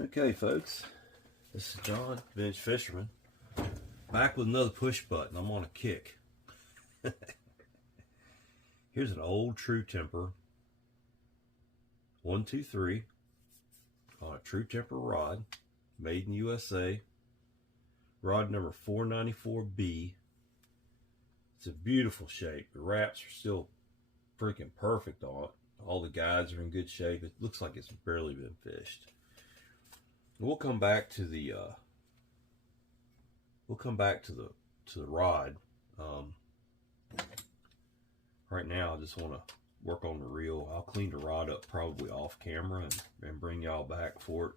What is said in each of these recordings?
Okay, folks, this is John, Vintage Fisherman, back with another push button. I'm on a kick. Here's an old Tru Temper 123 on a Tru Temper rod, made in USA. Rod number 494B. It's a beautiful shape. The wraps are still freaking perfect on it. All the guides are in good shape. It looks like it's barely been fished. We'll come back to the rod. Right now I just want to work on the reel. I'll clean the rod up probably off camera and bring y'all back for it.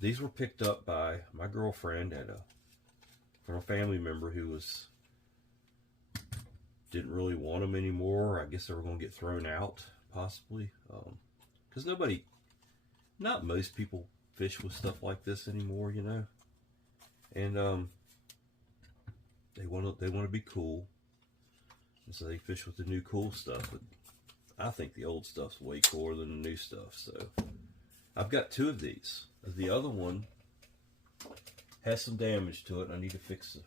These were picked up by my girlfriend from a family member who didn't really want them anymore. I guess they were going to get thrown out, possibly, because not most people fish with stuff like this anymore, you know. And they want to be cool, and so they fish with the new cool stuff. But I think the old stuff's way cooler than the new stuff. So I've got two of these. The other one has some damage to it. I need to fix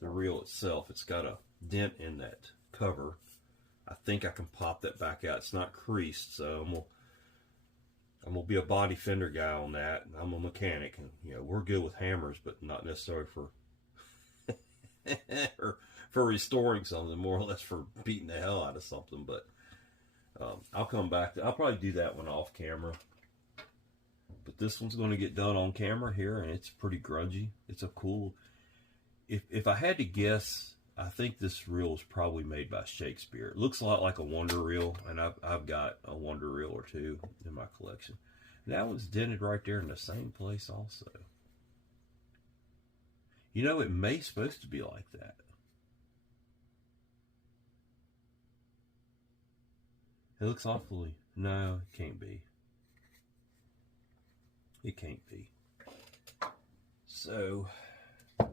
the reel itself. It's got a dent in that cover. I think I can pop that back out. It's not creased, so I'm gonna be a body fender guy on that. I'm a mechanic, and you know, we're good with hammers, but not necessarily for for restoring something, more or less for beating the hell out of something. But I'll come back. I'll probably do that one off camera. But this one's going to get done on camera here, and it's pretty grungy. It's a cool. If I had to guess, I think this reel is probably made by Shakespeare. It looks a lot like a Wonder Reel, and I've got a Wonder Reel or two in my collection. That one's dented right there in the same place also. You know, it may supposed to be like that. It looks awfully. No, it can't be. It can't be. So I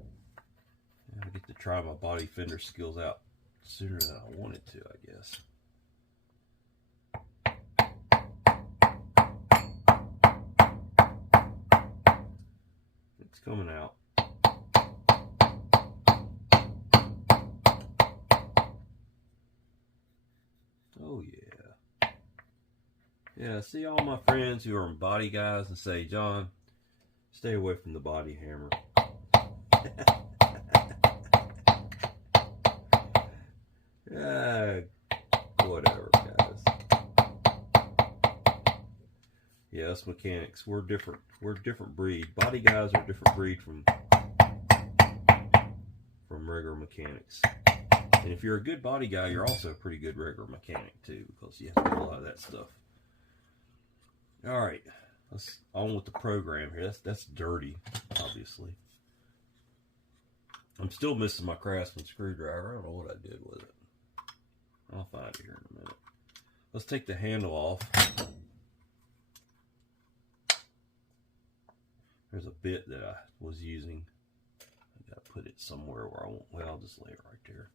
get to try my body fender skills out sooner than I wanted to, I guess. It's coming out. Oh yeah. Yeah, see all my friends who are body guys and say, John, stay away from the body hammer. Whatever, guys. Yeah, us mechanics, we're different. We're a different breed. Body guys are a different breed from regular mechanics. And if you're a good body guy, you're also a pretty good regular mechanic too, because you have to do a lot of that stuff. All right, let's on with the program here. That's dirty, obviously. I'm still missing my Craftsman screwdriver. I don't know what I did with it. I'll find it here in a minute. Let's take the handle off. There's a bit that I was using. I gotta put it somewhere where I won't. Well, I'll just lay it right there.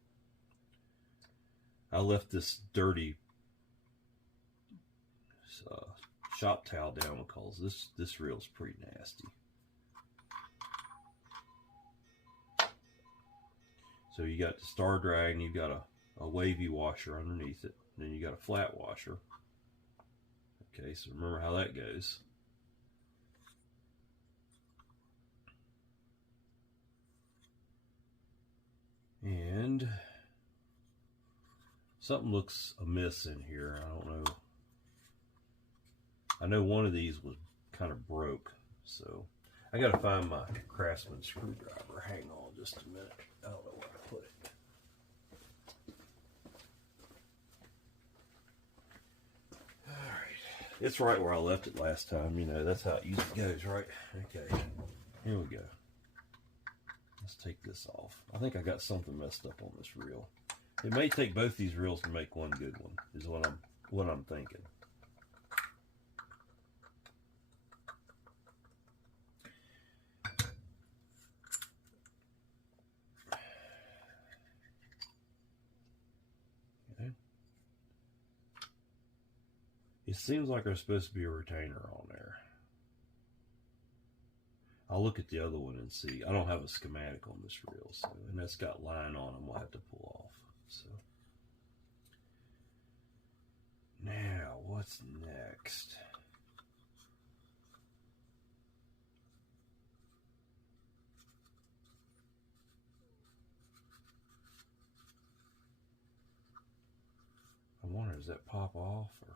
I left this dirty shop towel down because this reel's pretty nasty. So you got the star drag, and you've got a wavy washer underneath it. And then you got a flat washer. Okay, so remember how that goes. And something looks amiss in here. I don't know. I know one of these was kind of broke, so I got to find my Craftsman screwdriver. Hang on just a minute. I don't know where I put it. All right, it's right where I left it last time. You know, that's how it usually goes, right? Okay, here we go. Let's take this off. I think I got something messed up on this reel. It may take both these reels to make one good one, is what I'm thinking. Okay. It seems like there's supposed to be a retainer on there. I'll look at the other one and see. I don't have a schematic on this reel, so, and that's got line on them. We'll have to pull off. So now, what's next? I wonder, does that pop off or?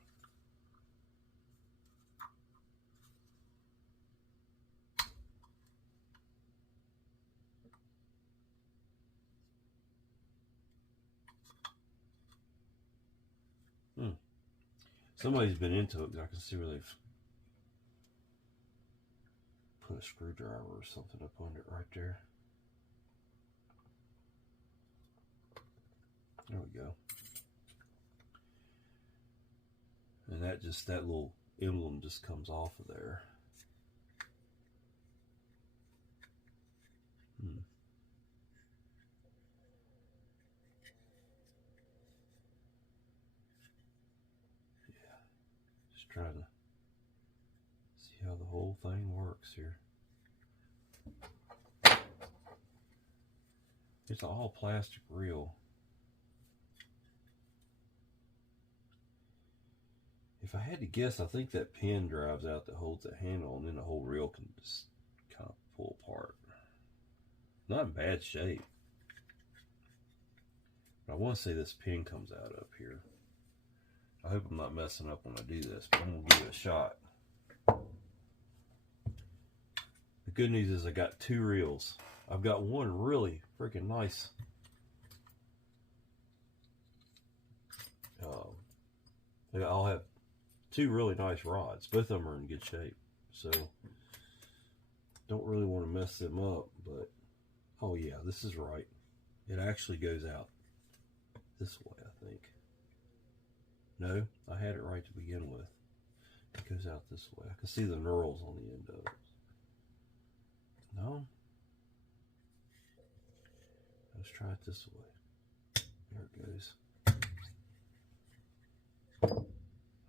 Somebody's been into it, because I can see where they've put a screwdriver or something up under it right there. There we go. And that little emblem just comes off of there. Trying to see how the whole thing works here. It's an all plastic reel. If I had to guess, I think that pin drives out that holds the handle, and then the whole reel can just kind of pull apart. Not in bad shape. But I want to say this pin comes out up here. I hope I'm not messing up when I do this, but I'm going to give it a shot. The good news is I got 2 reels. I've got one really freaking nice I'll have 2 really nice rods. Both of them are in good shape. So, don't really want to mess them up, but oh yeah, this is right. It actually goes out this way, I think. No, I had it right to begin with. It goes out this way. I can see the knurls on the end of it. No? Let's try it this way. There it goes.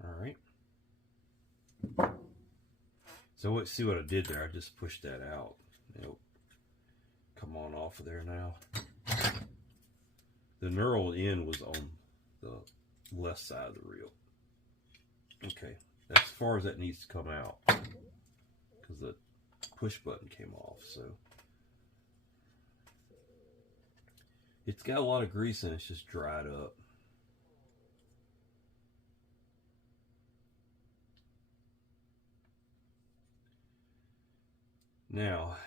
Alright. So see what I did there? I just pushed that out. It'll come on off of there now. The knurl end was on the left side of the reel. Okay, that's as far as that needs to come out, because the push button came off. So it's got a lot of grease in it. It's just dried up. Now,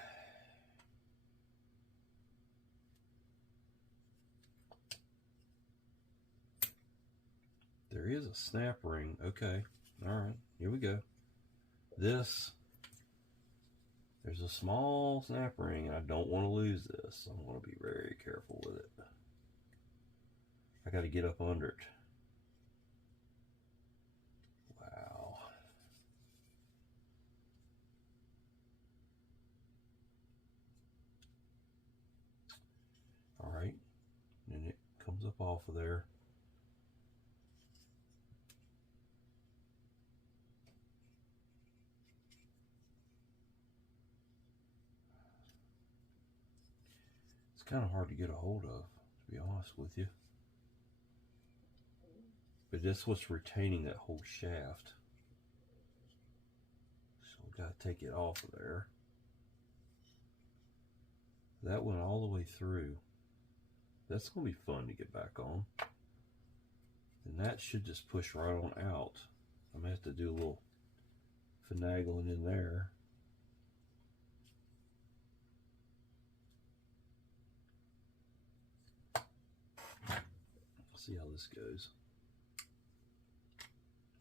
there is a snap ring. Okay, all right, here we go. There's a small snap ring, and I don't want to lose this. I'm going to be very careful with it. I got to get up under it. Wow. All right, and it comes up off of there. Kind of hard to get a hold of, to be honest with you. But that's what's retaining that whole shaft. So we got to take it off of there. That went all the way through. That's going to be fun to get back on. And that should just push right on out. I'm going to have to do a little finagling in there. See how this goes.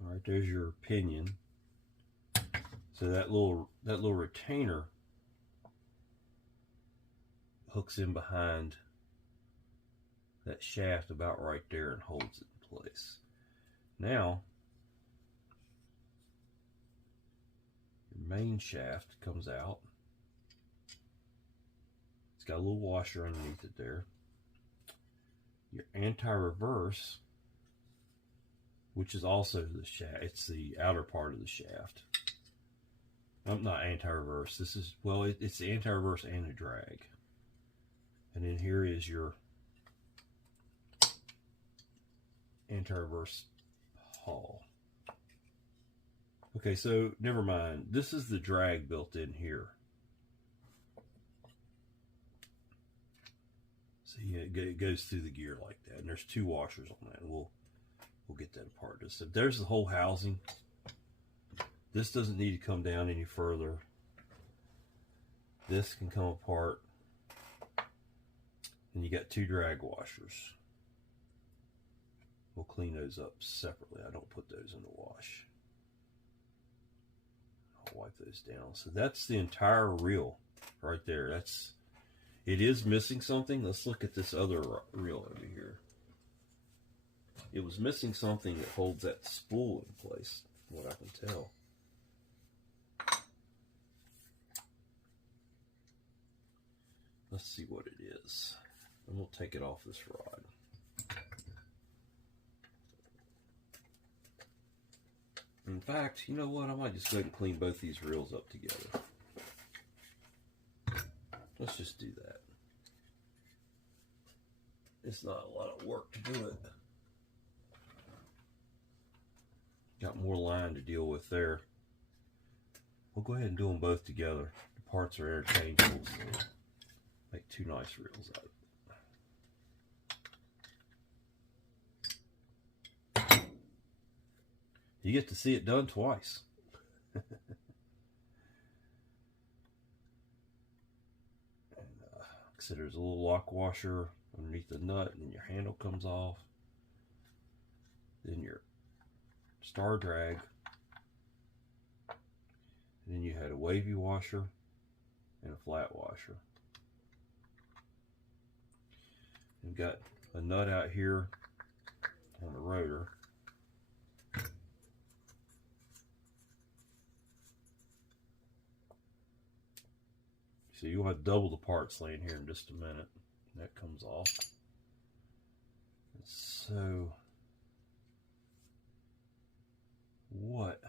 All right, there's your pinion. So that little retainer hooks in behind that shaft about right there and holds it in place. Now, your main shaft comes out. It's got a little washer underneath it there. Your anti-reverse, which is also the shaft, it's the outer part of the shaft. I'm not anti-reverse. This is, well, it's the anti-reverse and the drag. And then here is your anti-reverse haul. Okay, so never mind. This is the drag built in here. So yeah, it goes through the gear like that. And there's 2 washers on that. And we'll get that apart. So there's the whole housing. This doesn't need to come down any further. This can come apart. And you got 2 drag washers. We'll clean those up separately. I don't put those in the wash. I'll wipe those down. So that's the entire reel right there. It is missing something. Let's look at this other reel over here. It was missing something that holds that spool in place, from what I can tell. Let's see what it is. And we'll take it off this rod. In fact, you know what? I might just go ahead and clean both these reels up together. Let's just do that. It's not a lot of work to do it. Got more line to deal with there. We'll go ahead and do them both together. The parts are interchangeable, so make 2 nice reels out of it. You get to see it done twice. And, like I said, there's a little lock washer underneath the nut, and then your handle comes off. Then your star drag. And then you had a wavy washer and a flat washer. You've got a nut out here on the rotor. So you'll have double the parts laying here in just a minute. That comes off. So what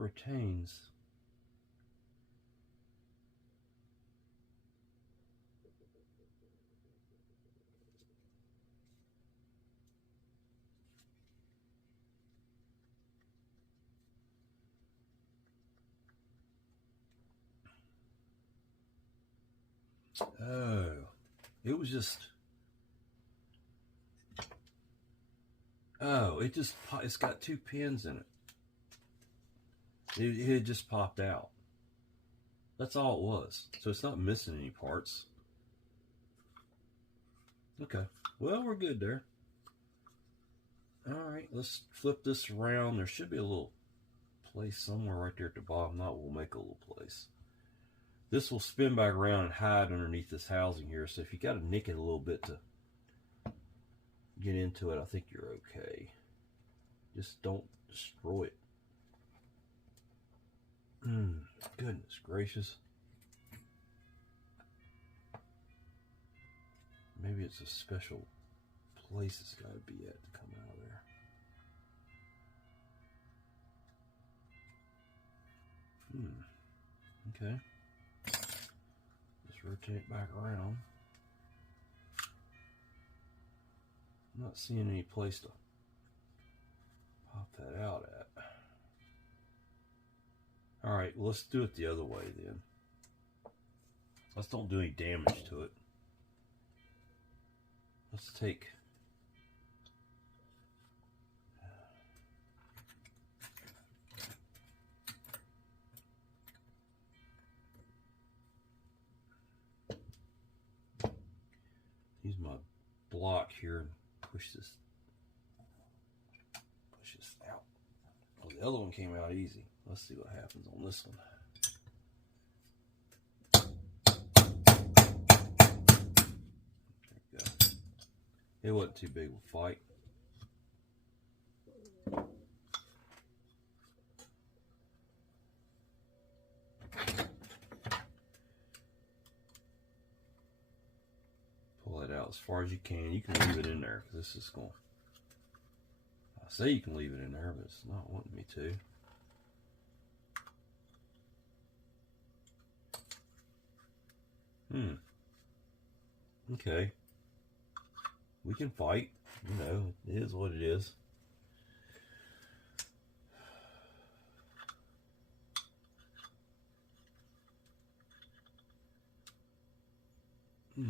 retains? Oh, it was just, oh, it's got 2 pins in it. It had just popped out. That's all it was. So it's not missing any parts. Okay, well, we're good there. All right, let's flip this around. There should be a little place somewhere right there at the bottom. Not, we'll make a little place. This will spin back around and hide underneath this housing here. So if you got to nick it a little bit to get into it, I think you're okay. Just don't destroy it. Goodness gracious. Maybe it's a special place it's got to be at to come out of there. Okay. Just rotate it back around. I'm not seeing any place to pop that out at. Alright, well, let's do it the other way then. Let's don't do any damage to it. Let's take use my block here and push this out. Well, the other one came out easy. Let's see what happens on this one. There we go. It wasn't too big of a fight. Pull it out as far as you can. You can leave it in there because this is going. I say you can leave it in there, but it's not wanting me to. Okay. We can fight. You know, it is what it is. Yep.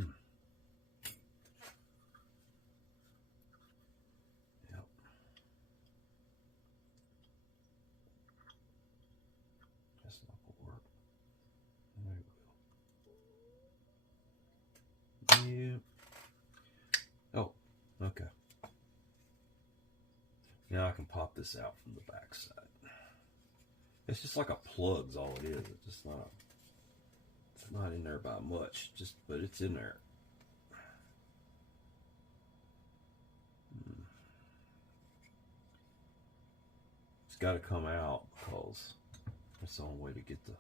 That's not gonna work. There we go. Yep. Oh, okay. Now I can pop this out from the back side. It's just like a plug's all it is. It's just not. It's not in there by much. But it's in there. It's got to come out because that's the only way to get the.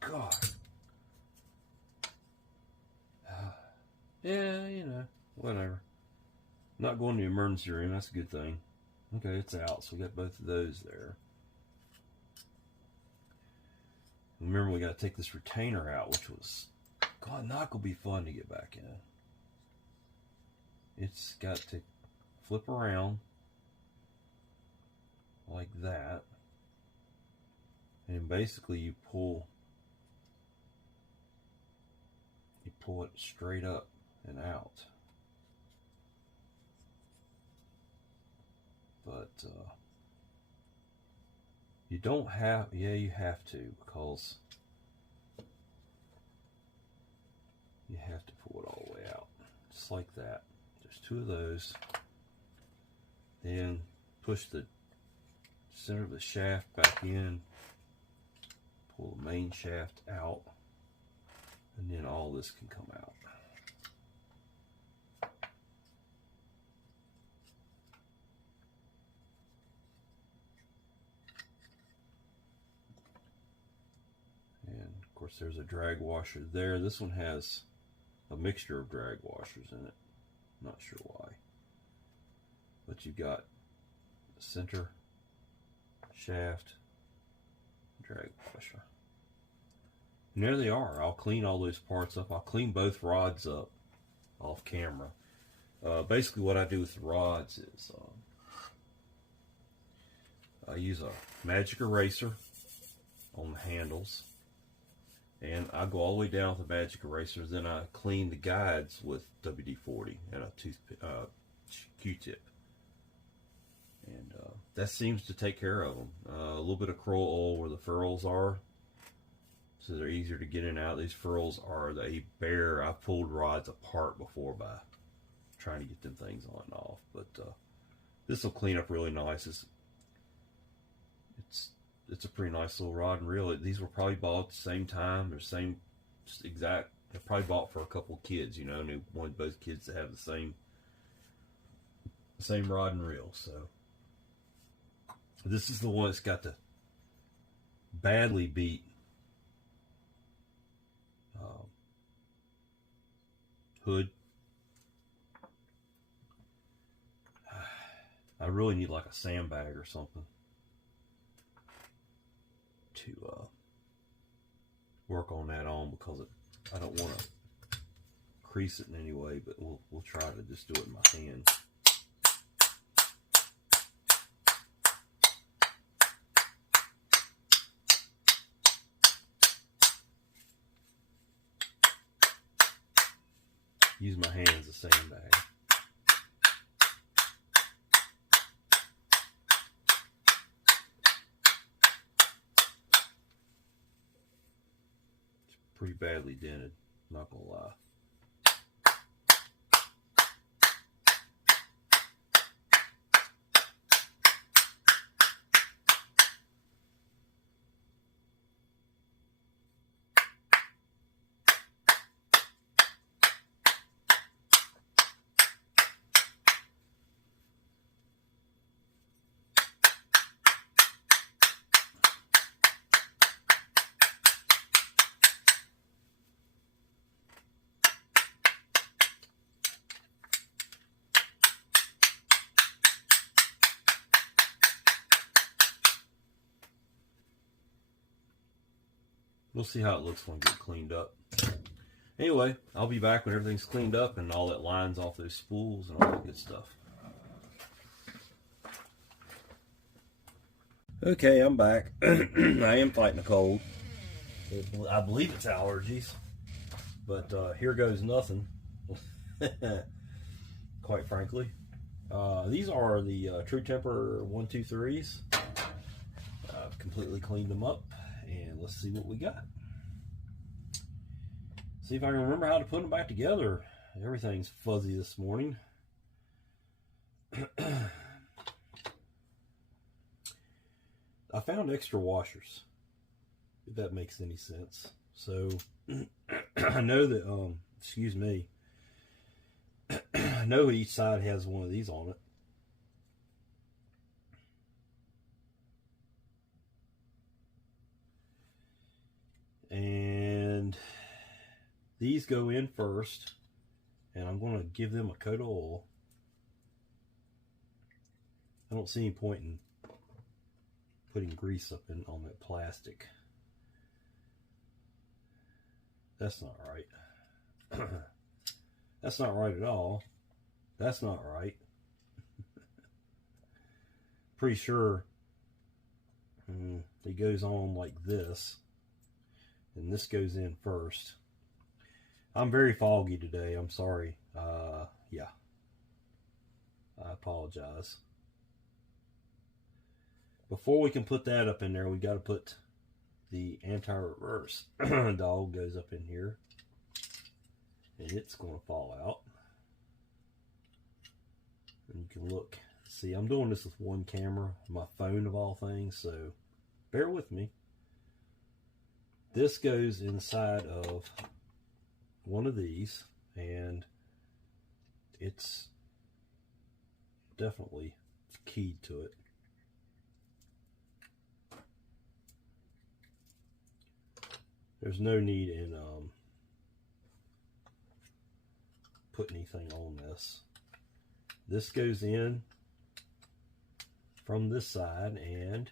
God. Yeah, you know, whatever. Not going to the emergency room, that's a good thing. Okay, it's out, so we got both of those there. Remember, we got to take this retainer out, which was, God, not going to be fun to get back in. It's got to flip around like that. And basically you pull it straight up and out. But you don't have, yeah, you have to, because you have to pull it all the way out. Just like that. There's two of those. Then push the center of the shaft back in. Pull the main shaft out. And then all this can come out. And of course there's a drag washer there. This one has a mixture of drag washers in it. Not sure why. But you've got the center shaft, drag washer. And there they are. I'll clean all those parts up. I'll clean both rods up off camera. Basically what I do with the rods is I use a magic eraser on the handles, and I go all the way down with the magic eraser. Then I clean the guides with WD-40 and a Q-tip, and that seems to take care of them. A little bit of curl oil where the furrows are, so they're easier to get in and out. These furrows are I've pulled rods apart before by trying to get them things on and off, but this will clean up really nice. It's a pretty nice little rod and reel. These were probably bought at the same time, or same exact. They're probably bought for a couple of kids, you know, and they wanted both kids to have the same rod and reel. So this is the one that's got the badly beat hood. I really need like a sandbag or something to work on that on, because I don't want to crease it in any way, but we'll try to just do it in my hand. Use my hand as a sandbag. It's pretty badly dented, not gonna lie. We'll see how it looks when we get cleaned up. Anyway, I'll be back when everything's cleaned up and all that lines off those spools and all that good stuff. Okay, I'm back. I am fighting a cold. I believe it's allergies, but here goes nothing. Quite frankly, these are the Tru Temper 123s. I've completely cleaned them up, and let's see what we got. See if I can remember how to put them back together. Everything's fuzzy this morning. I found extra washers, if that makes any sense. So I know that, excuse me, I know each side has one of these on it. And these go in first, and I'm going to give them a coat of oil. I don't see any point in putting grease up on that plastic. That's not right. That's not right at all. That's not right. Pretty sure it goes on like this, and this goes in first. I'm very foggy today. I'm sorry. Yeah. I apologize. Before we can put that up in there, we got to put the anti-reverse. Dog goes up in here, and it's going to fall out. And you can look. See, I'm doing this with one camera, my phone of all things, so bear with me. This goes inside of one of these, and it's definitely keyed to it. There's no need in put anything on this. This goes in from this side, and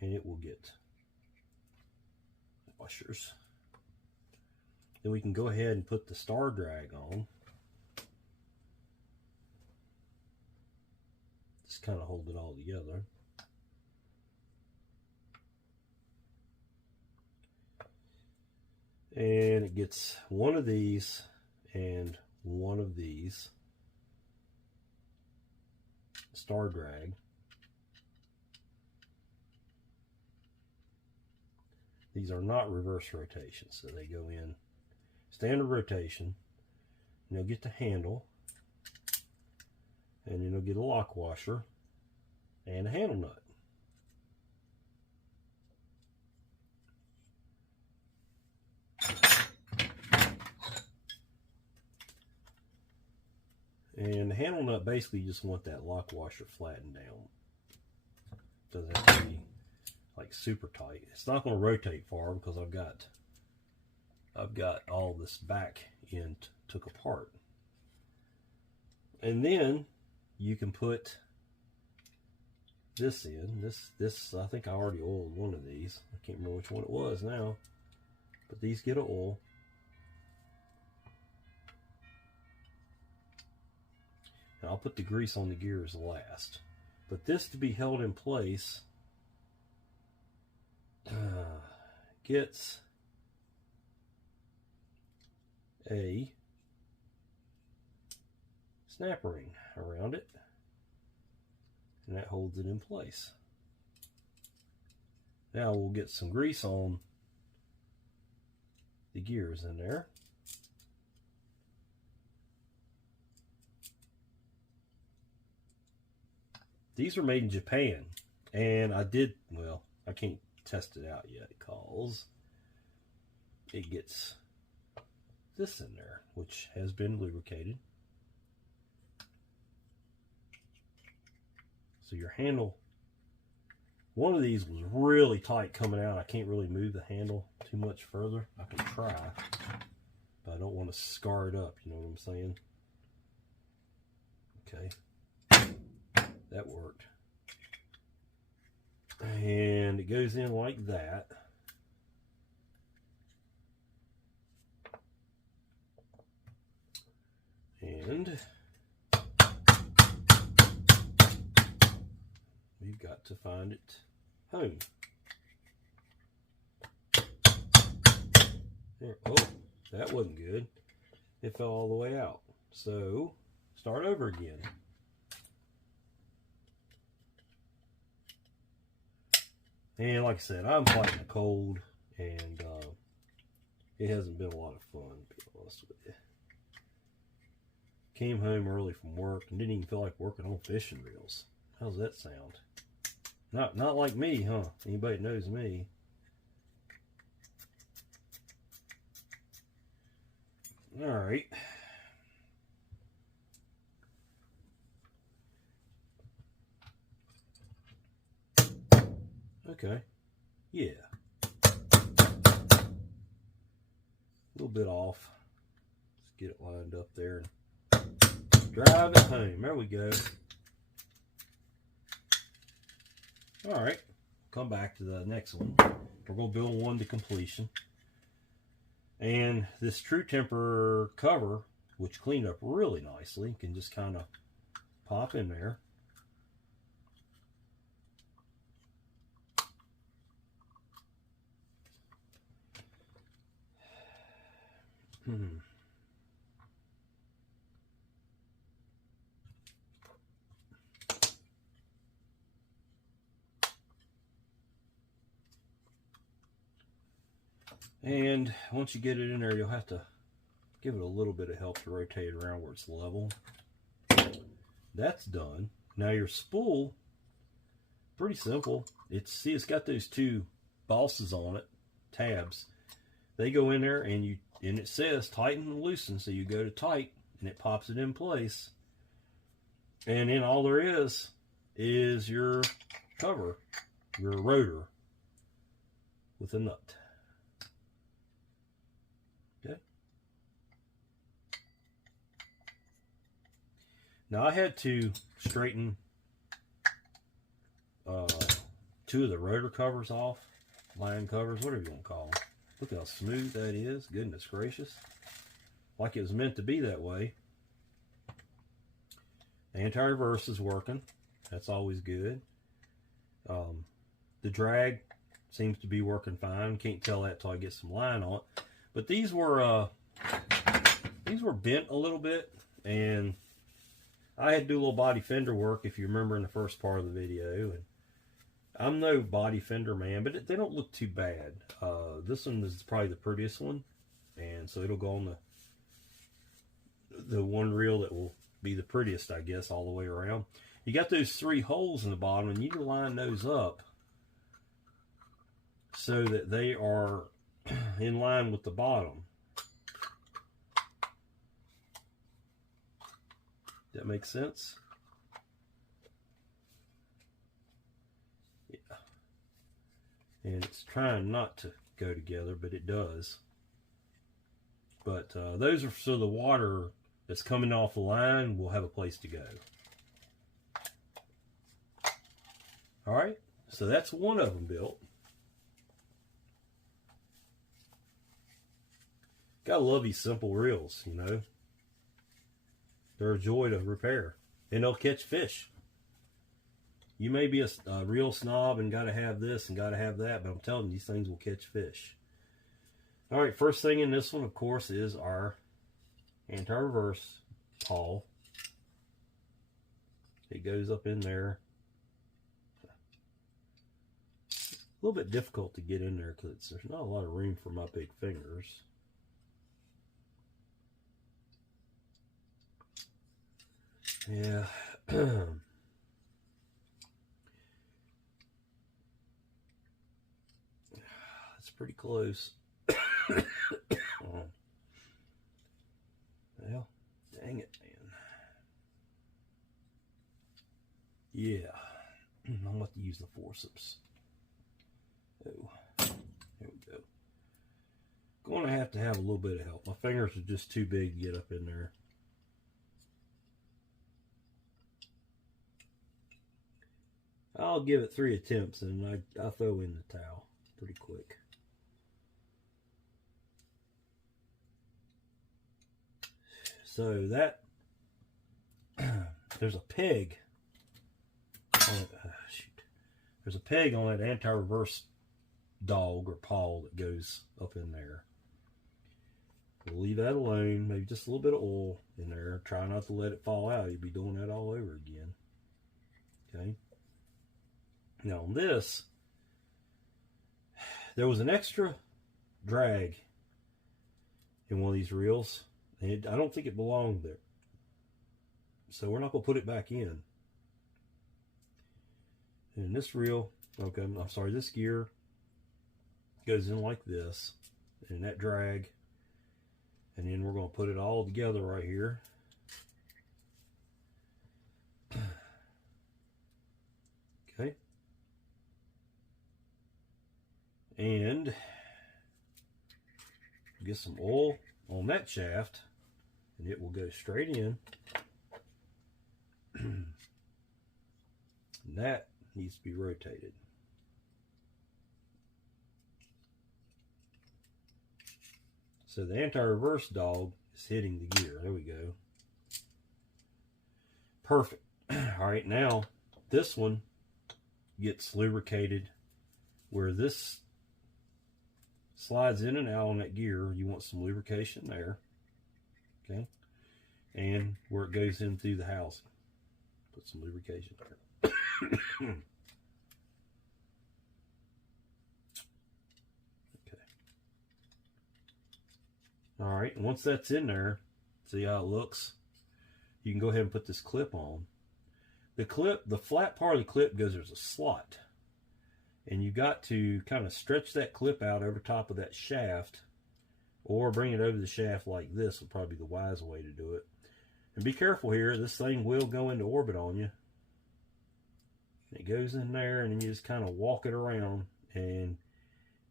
it will get washers. Then we can go ahead and put the star drag on. Just kind of hold it all together. And it gets one of these and one of these star drag. These are not reverse rotations, so they go in standard rotation. And you'll get the handle, and then you'll get a lock washer and a handle nut. And the handle nut, basically you just want that lock washer flattened down. Doesn't have to be like super tight. It's not going to rotate far because I've got all this back end took apart. And then you can put this in. This I think I already oiled one of these. I can't remember which one it was now. But these get an oil. And I'll put the grease on the gears last. But this to be held in place gets a snap ring around it, and that holds it in place. Now we'll get some grease on the gears in there. These are made in Japan, and I can't test it out yet because it gets this in there, which has been lubricated. So your handle, one of these was really tight coming out. I can't really move the handle too much further. I can try, but I don't want to scar it up, you know what I'm saying? Okay, that worked. And it goes in like that. And we've got to find it home. There. Oh, that wasn't good. It fell all the way out. So, start over again. And like I said, I'm fighting a cold, and it hasn't been a lot of fun, to be honest with you. Came home early from work and didn't even feel like working on fishing reels. How's that sound? Not like me, huh? Anybody that knows me. All right. Okay. Yeah. A little bit off. Let's get it lined up there and drive it home. There we go. All right. Come back to the next one. We're going to build one to completion. And this Tru Temper cover, which cleaned up really nicely, can just kind of pop in there. And once you get it in there, you'll have to give it a little bit of help to rotate it around where it's level. That's done. Now your spool, pretty simple. It's got those two bosses on it, tabs. They go in there and it says tighten and loosen. So you go to tight and it pops it in place. And then all there is your cover, your rotor with a nut. Okay. Now I had to straighten two of the rotor covers off, line covers, whatever you want to call them. Look how smooth that is. Goodness gracious. Like it was meant to be that way. Anti-reverse is working. That's always good. The drag seems to be working fine. Can't tell that till I get some line on it. But these were bent a little bit, and I had to do a little body fender work, if you remember in the first part of the video. And I'm no body fender man, but they don't look too bad. This one is probably the prettiest one, and so it'll go on the one reel that will be the prettiest, I guess, all the way around. You got those 3 holes in the bottom, and you need to line those up so that they are in line with the bottom. That makes sense? Yeah. And it's trying not to go together, but it does. But those are so the water that's coming off the line will have a place to go. All right, so that's one of them built. Gotta love these simple reels, you know. They're a joy to repair, and they'll catch fish. You may be a reel snob and gotta have this and gotta have that, but I'm telling you, these things will catch fish. All right, first thing in this one, of course, is our anti-reverse pawl. It goes up in there. A little bit difficult to get in there because there's not a lot of room for my big fingers. Yeah. It's pretty close. Well, dang it, man. Yeah. I'm going to have to use the forceps. Oh, there we go. Going to have a little bit of help. My fingers are just too big to get up in there. I'll give it 3 attempts and I throw in the towel pretty quick. So that there's a peg on it. Shoot. There's a peg on that anti-reverse dog or pawl that goes up in there. We'll leave that alone. Maybe just a little bit of oil in there. Try not to let it fall out. You'll be doing that all over again. Okay. Now on this, there was an extra drag in one of these reels. And I don't think it belonged there. So we're not going to put it back in. And this reel, okay, I'm sorry, this gear goes in like this. And that drag. And then we're going to put it all together right here. Okay. And get some oil on that shaft. And it will go straight in. And that needs to be rotated. So the anti-reverse dog is hitting the gear. There we go. Perfect. All right, now this one gets lubricated where this slides in and out on that gear. You want some lubrication there. Okay. And where it goes in through the housing. Put some lubrication there. Okay. All right, and once that's in there, see how it looks? You can go ahead and put this clip on. The clip, the flat part of the clip goes, there's a slot. And you got to kind of stretch that clip out over top of that shaft, or bring it over the shaft like this would probably be the wise way to do it. And be careful here, this thing will go into orbit on you. It goes in there and then you just kind of walk it around and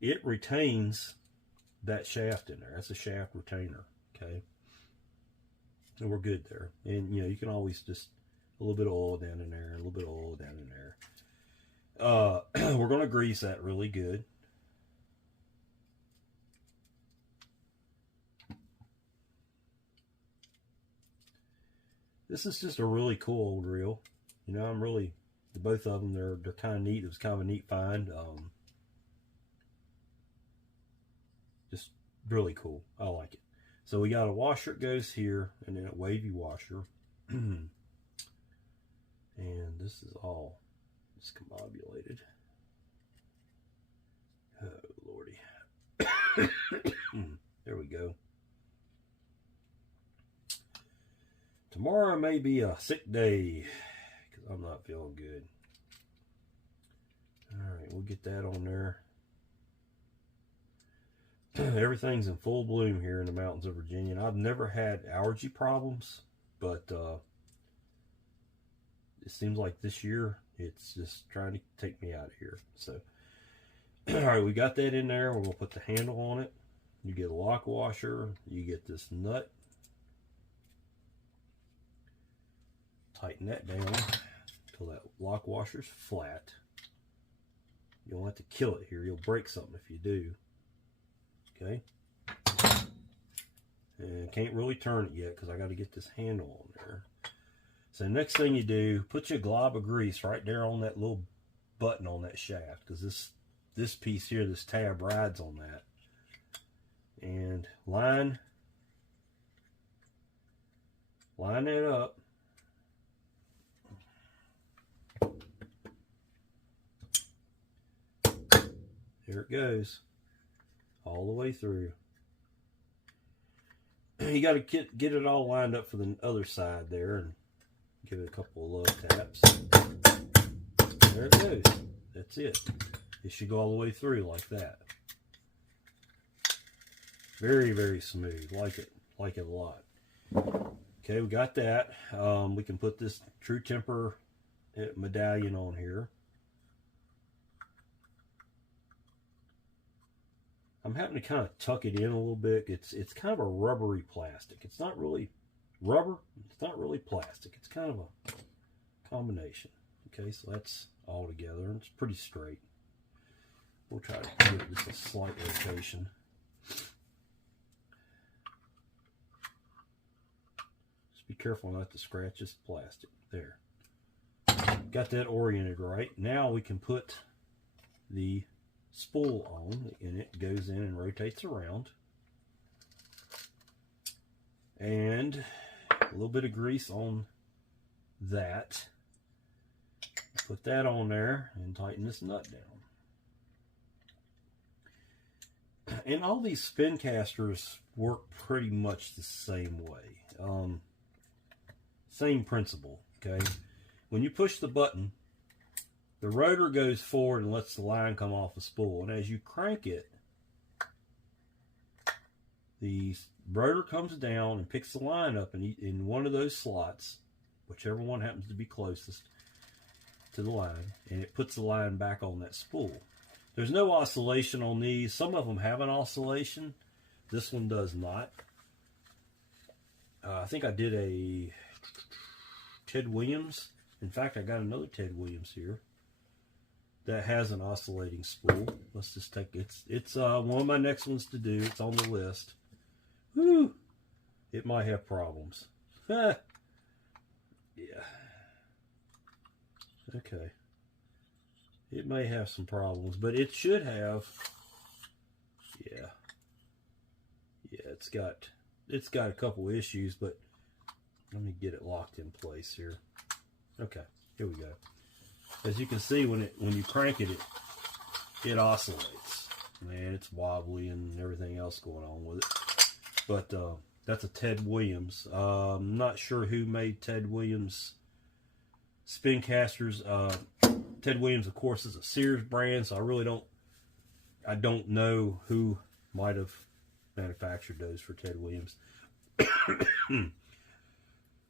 it retains that shaft in there. That's a shaft retainer, okay? And we're good there. And you know, you can always just a little bit of oil down in there, a little bit of oil down in there. We're going to grease that really good. This is just a really cool old reel. You know, I'm really, both of them, they're kind of neat. It was kind of a neat find. Just really cool. I like it. So we got a washer that goes here, and then a wavy washer. And this is all discombobulated. Oh, Lordy. There we go. Tomorrow may be a sick day because I'm not feeling good. Alright, we'll get that on there. Everything's in full bloom here in the mountains of Virginia. And I've never had allergy problems, but it seems like this year it's just trying to take me out of here. So, alright, we got that in there. We're going to put the handle on it. You get a lock washer. You get this nut. Tighten that down until that lock washer's flat. You don't have to kill it here. You'll break something if you do. Okay. And can't really turn it yet because I got to get this handle on there. So next thing you do, put your glob of grease right there on that little button on that shaft, because this piece here, this tab rides on that. And line that up. There it goes, all the way through. You got to get it all lined up for the other side there, and give it a couple of love taps. There it goes. That's it. It should go all the way through like that. Very, very smooth. Like it a lot. Okay, we got that. We can put this Tru Temper medallion on here. I'm having to kind of tuck it in a little bit. It's kind of a rubbery plastic. It's not really rubber. It's not really plastic. It's kind of a combination. Okay, so that's all together, and it's pretty straight. We'll try to give it just a slight rotation. Just be careful not to scratch this plastic. There. Got that oriented right. Now we can put the spool on, and it goes in and rotates around. And a little bit of grease on that. Put that on there and tighten this nut down. And all these spin casters work pretty much the same way. Same principle, okay? When you push the button, the rotor goes forward and lets the line come off the spool. And as you crank it, the rotor comes down and picks the line up in one of those slots, whichever one happens to be closest to the line, and it puts the line back on that spool. There's no oscillation on these. Some of them have an oscillation. This one does not. I think I did a Ted Williams. In fact, I got another Ted Williams here that has an oscillating spool. Let's just take it's one of my next ones to do. It's on the list. Whew, it might have problems. Yeah. Okay. It may have some problems, but it should have. Yeah. It's got a couple issues, but let me get it locked in place here. Okay, here we go. As you can see, when you crank it, it oscillates. Man, it's wobbly and everything else going on with it. But that's a Ted Williams. I'm not sure who made Ted Williams spin casters. Ted Williams, of course, is a Sears brand, so I don't know who might have manufactured those for Ted Williams.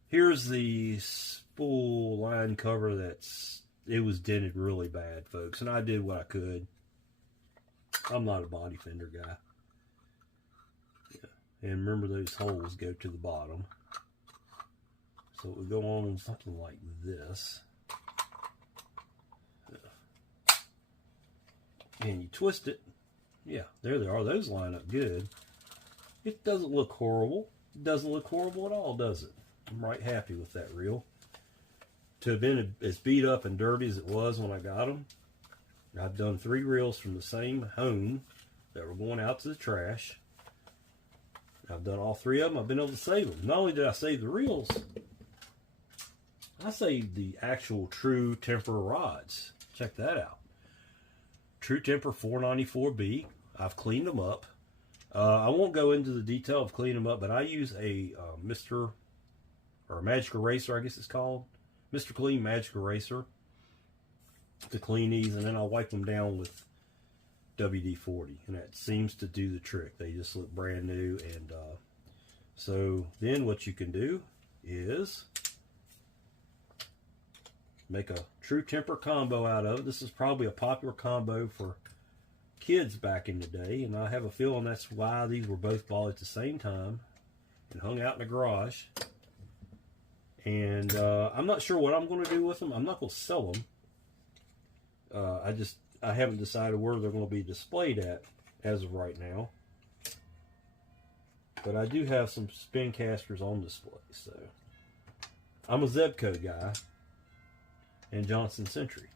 Here's the spool line cover it was dented really bad, folks, and I did what I could. I'm not a body fender guy. Yeah. And remember, those holes go to the bottom. So it would go on in something like this. And you twist it. Yeah, there they are. Those line up good. It doesn't look horrible. It doesn't look horrible at all, does it? I'm right happy with that reel. To have been as beat up and dirty as it was when I got them, I've done 3 reels from the same home that were going out to the trash. I've done all 3 of them. I've been able to save them. Not only did I save the reels, I saved the actual Tru Temper rods. Check that out. Tru Temper 494B. I've cleaned them up. I won't go into the detail of cleaning them up, but I use a Magic Eraser, I guess it's called. Mr. Clean Magic Eraser to clean these, and then I'll wipe them down with WD-40, and that seems to do the trick. They just look brand new. And so then what you can do is make a Tru Temper combo out of it. This is probably a popular combo for kids back in the day, and I have a feeling that's why these were both bought at the same time and hung out in the garage. And I'm not sure what I'm going to do with them. I'm not going to sell them. I haven't decided where they're going to be displayed at as of right now. But I do have some spin casters on display. So I'm a Zebco guy and Johnson Century.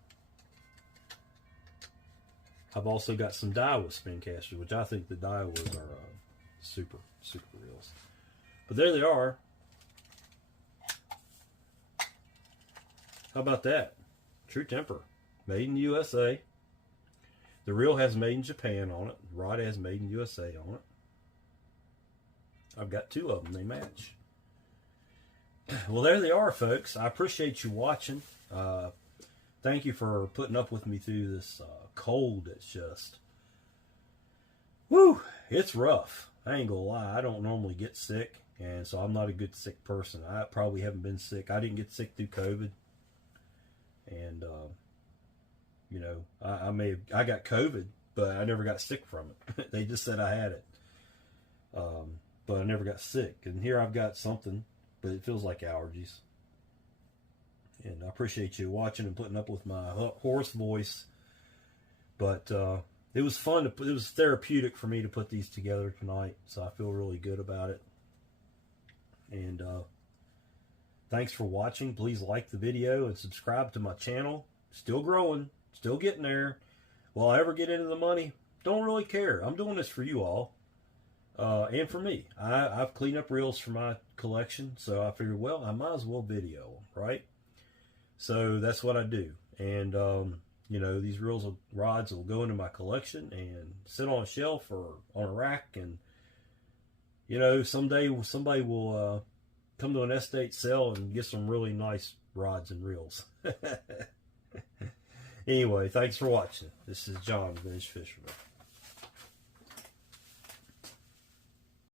I've also got some Daiwa spin casters, which I think the Daiwas are super reels. But there they are. How about that? Tru Temper, made in the USA. The reel has made in Japan on it. The rod has made in USA on it. I've got 2 of them. They match. Well, there they are, folks. I appreciate you watching. Thank you for putting up with me through this cold that's just... Woo! It's rough. I ain't gonna lie. I don't normally get sick, and so I'm not a good sick person. I probably haven't been sick. I didn't get sick through COVID. And, you know, I got COVID, but I never got sick from it. They just said I had it. But I never got sick. And here I've got something, but it feels like allergies. And I appreciate you watching and putting up with my hoarse voice. But it was fun. It was therapeutic for me to put these together tonight. So I feel really good about it. And thanks for watching. Please like the video and subscribe to my channel. Still growing. Still getting there. Will I ever get into the money? Don't really care. I'm doing this for you all. And for me. I've cleaned up reels for my collection. So I figured, well, I might as well video them, right? So that's what I do. And, you know, these rods will go into my collection and sit on a shelf or on a rack. And, you know, someday somebody will come to an estate sale and get some really nice rods and reels. Anyway, thanks for watching. This is John, Vintage Fisherman.